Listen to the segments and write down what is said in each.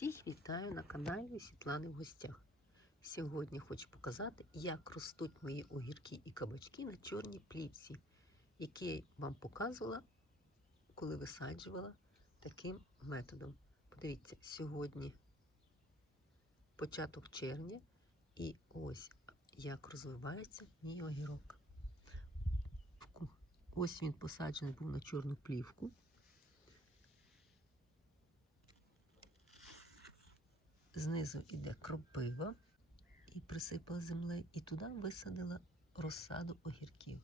Всіх вітаю на каналі Світлани в гостях. Сьогодні хочу показати, як ростуть мої огірки і кабачки на чорній плівці, які я вам показувала, коли висаджувала таким методом. Подивіться, сьогодні початок червня, і ось як розвивається мій огірок. Ось він посаджений був на чорну плівку. Знизу йде кропива і присипала землею, і туди висадила розсаду огірків.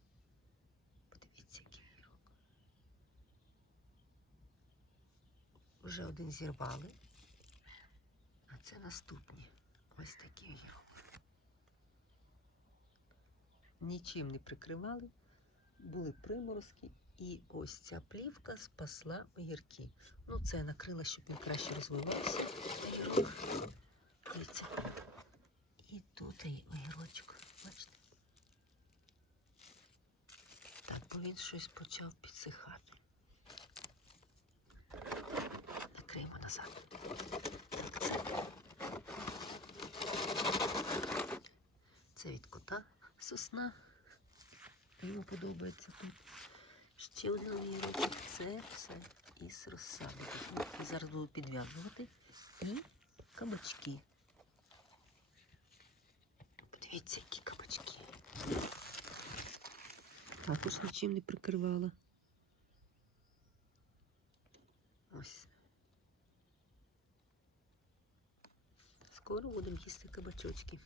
Подивіться, який огірок. Вже один зірвали, а це наступні. Ось такий огірок. Нічим не прикривали, були приморозки, і ось ця плівка спасла огірки. Ну, це я накрила, щоб він краще розвивався. Дивіться. І тут і огірочок. Бачите? Так, бо він щось почав підсихати. Накриємо назад. Так, це. Це від кота сосна. Йому подобається тут. Ще один огірочок. Це все із розсади. Зараз буду підв'язувати. І кабачки. Подивіться, які кабачки. Також нічим не прикривала. Ось. Скоро будемо їсти кабачочки.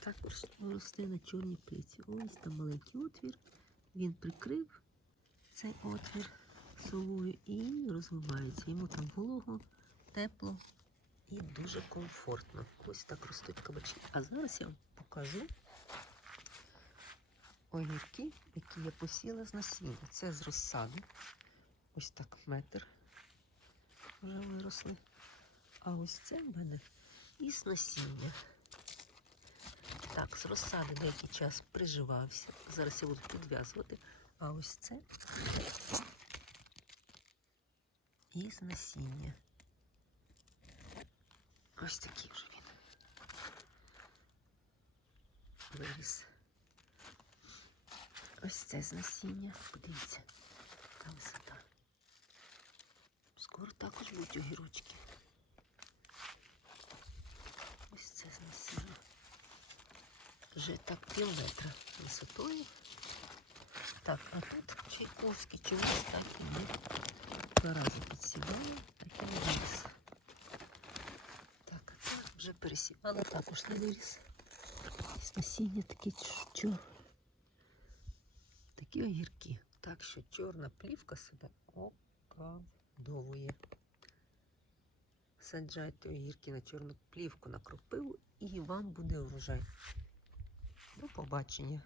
Також росте на чорній плиці. Ось там маленький отвір. Він прикрив цей отвір солою і розвивається. Йому там волого, тепло і дуже комфортно. Ось так ростуть кабачки. А зараз я вам покажу огірки, які я посіла з насіння. Це з розсади. Ось так метр вже виросли. А ось це в мене із насіння. Так, з розсади деякий час приживався. Зараз я буду підв'язувати. А ось це із насіння. Ось такий вже він. Виріс. Ось це з насіння. Подивіться, яка висота. Скоро також будуть огірочки. Ось це з насіння. Вже так пів метра висотою. Так, а тут Чайковський чогось так і не два рази підсівала, так і не виріс. Так, це вже пересівала, також не виріс. Насіння такі що. Такі огірки. Так що чорна плівка себе оправдовує. Саджайте огірки на чорну плівку на кропиву і вам буде врожай. До побачення.